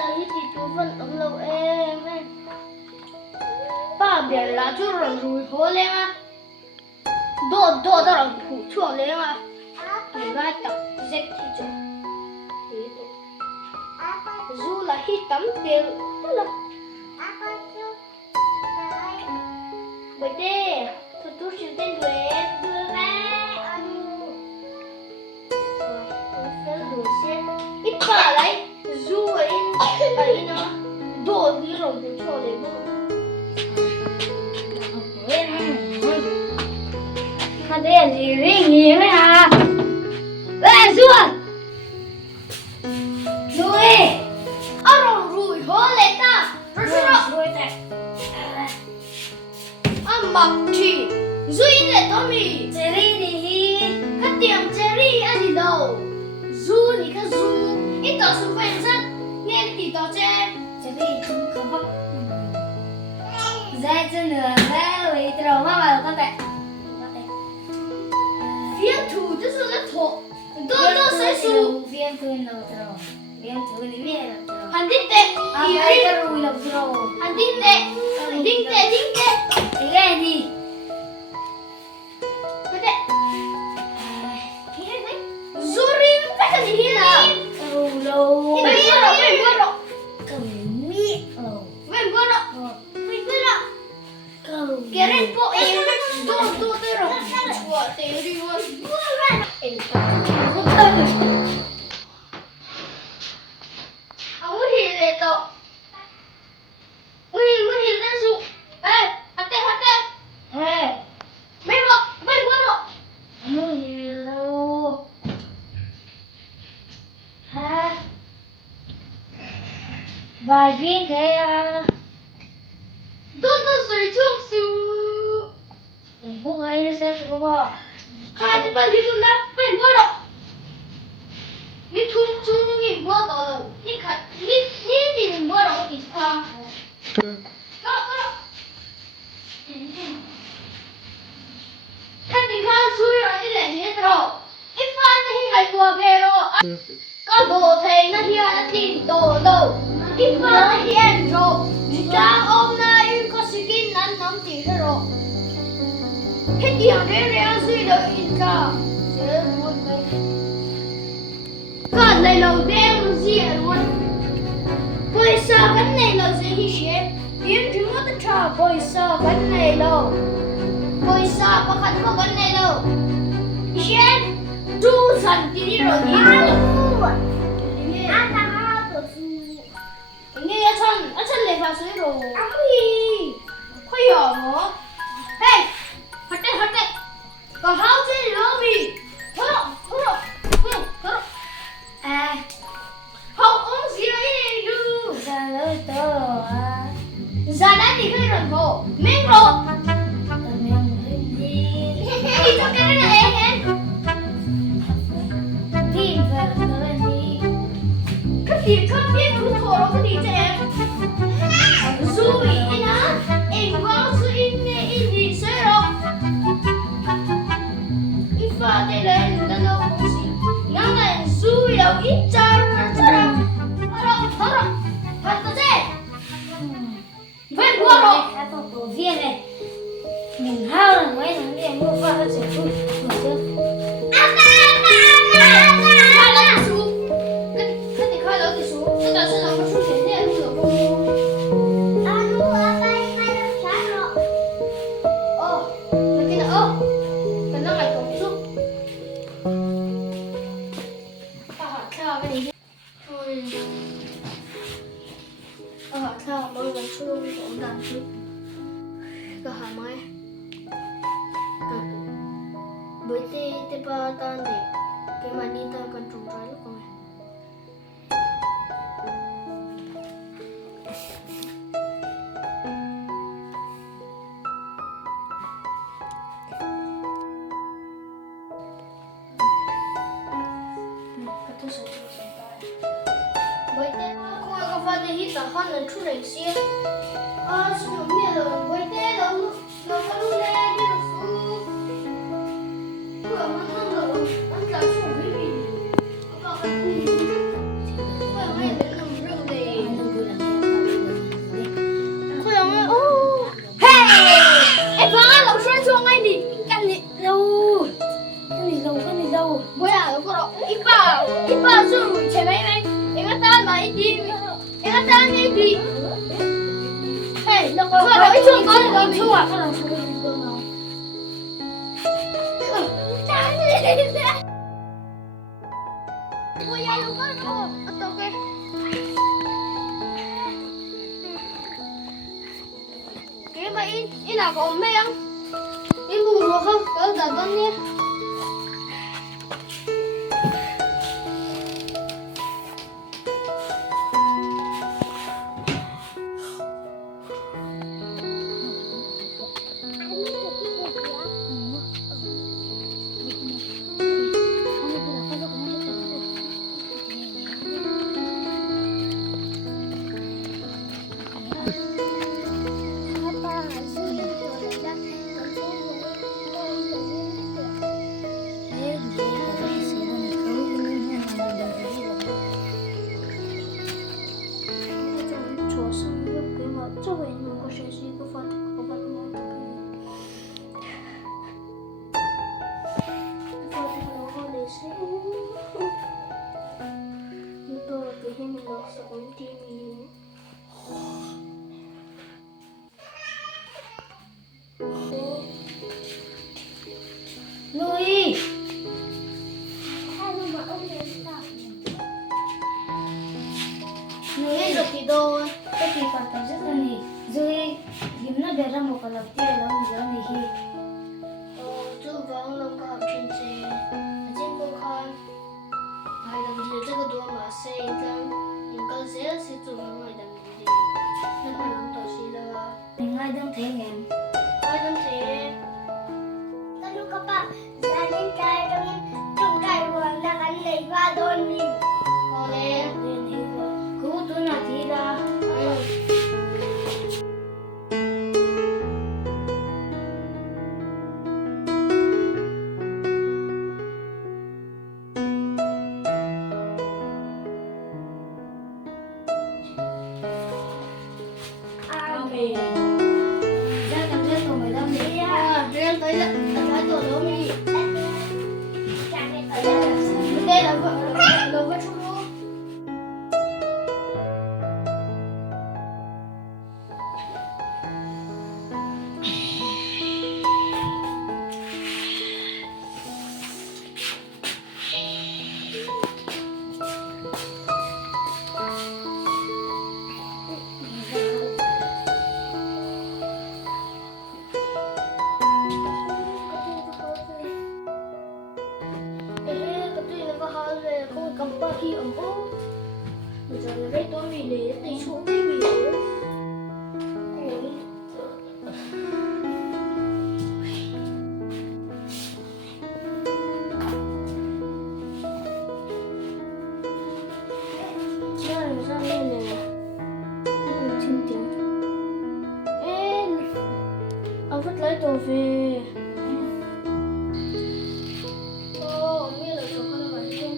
là hít thì chú vẫn ấm lâu em ấy. Ba biển là chú rồi rùi hố lên á. Đổ đó là thủ chuột lên á. Thì ra tập dệt thì chú. Dù là hít tắm tiền tức là bởi thế tôi chuyển tên đuổi đưa ra phải đuổi xe ít bà đấy dù ấy nó đổ đi rồi cũng cho đấy mà đây là gì gì vậy hả? Ê Duan Duy ông rủi hố lên ta rồi mặc chỉ duy để tôi mì cherry đi cái tiệm cherry ăn gì đâu du thì cái du ít tao xuống quen rất nghe thì tao che cherry không bắt dây chân nữa dây rồi từ đầu mà con tệ viên thủ chứ sao rất thổ tôi sẽ su viên thủ nào rồi viên thủ thì viên hành tinh tệ thì cái rùi là rồi hành tinh tệ tinh tệ thì cái gì cái tệ Zuri cái gì thế nào lâu cái gì đó cái gì đó cái gì đó cái này bộ em tôi rồi chùa tiền đi luôn ông thì để to Nguyên lên su ê hạt ê mấy bộ hello ha vài viên thế à tôi rồi chung su không ai nó sẽ không có hai cái gì luôn đó mấy bộ đó你出你摸到，你看你摸到一块，够了，看你看出来一两年头，一翻你还多赔咯，个多赔那天那天多多，一翻那天头，你家ông này có sự kinh nắn nắm gì thế rồi, hết tiền để suy được in cả, sẽ luôn đây. Còn này lâu đen là gì luôn Bởi sao cái này là gì thì sẽ Yếm chúng nó tất trả bởi sao cái này lâu Bởi sao bà khăn có cái này lâu Sẽ Chú sẵn tí đi rồi đi Nghe ở chân này vào suối rồi Khoai nhỏ nó Hey Hạt đây Còn háo trên lỡ mì Thôi rồi à không uống gì đấy đu ra lỡ tớ à ra đã thì hơi rồi bộ miếng rồi miếng gì thì cho cái này em tìm về cái gì cái gì không biết cứ thua đâu cái gì cho em dù ý nó em có sự in gì sẽ đâu ít pha đây đây nó đâu có gì ngang này dù yếu ít cha ra thôi thật là gì vậy mua rồi cái tổ viên này mình hao là mấy thằng kia mua qua sẽ chui được chưa cái số cái thì khai đó cái số cái đó sẽ là một số tiền này luôn được không cái nào cái nó lại cộng giúp cái gì thôi theo mỗi lần xuống cũng làm chút cái hả mấy bởi thế ba ta để cái mà đi ta cần trồng trái lúc này bởi thế cô có phát hiện hít là hơn là chút đỉnh xe sử dụng miệng rồi bởi thế nó có lúc này đi được xuống cửa mà nó rồi ăn cả số cái gì có cái gì cửa này đến làm rượu để đâu có đi đâu. Bữa nào có đâu. Ipa rồi chạy máy máy. Em có tan mà đi. Em có tan đi. Hey, nó có chung có được chung à? Có làm sao đi đâu nào? Ôi ai đâu có đâu. Ok. Cái mà in nào có mấy không? In bù được không? Có cả con nhé. Lui. Nuôi rồi thì đâu? Cái gì phải tập rất là nhỉ? Rồi điểm nó để ra một cái lập tiêu là không nhớ gì khi. Chú vắng lòng có học chuyên chế. Trên bộ con. Hai lần gì这个多嘛谁当？应该是做外的名的。那可能都是了。 Mình ai đang thấy em. Ai đang thế? Tao các bạn, gia đình trai trong trại ruộng là anh lấy qua đồn mình. Lên. Cứ tôi là thì ra. Amen. Ra cảm giác của mày đang đi á. Riêng tới là tổ đó mình. Đây là vợ chú luôn. Cầm ba khi ẩm ố. Bây giờ là đây tôi vì để tí xuống đi vì ố. Chứ là sao lên này. Trên tiếng. Ê, ông vứt lấy đồ về. Ồ, nghe là chỗ con là bán không?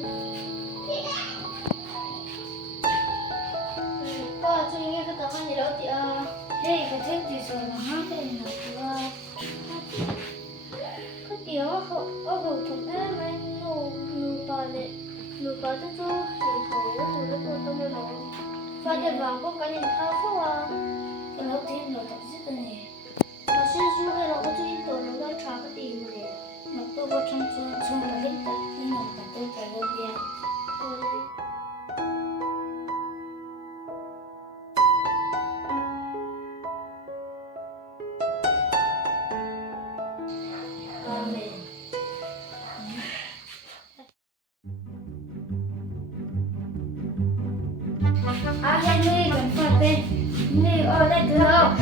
Cho nghe cái tấm này đó thì Hey, cái thế thì sao mà hát cái này là cái tiếng ở hậu thủng em anh nụ bà cho chú điện thoại cho chú lúc tâm lên nó và để vào có cái điện thoại không à cái lâu thêm là tập rất là nhỉ. mà xin chú hay là có chú ít tuổi nó đang trả cái tiền mà nè Mà tôi có trong chung là hết tập nhưng mà tôi phải lên đi. Amen. À, cái này cần phải bên. Này ở đây được không?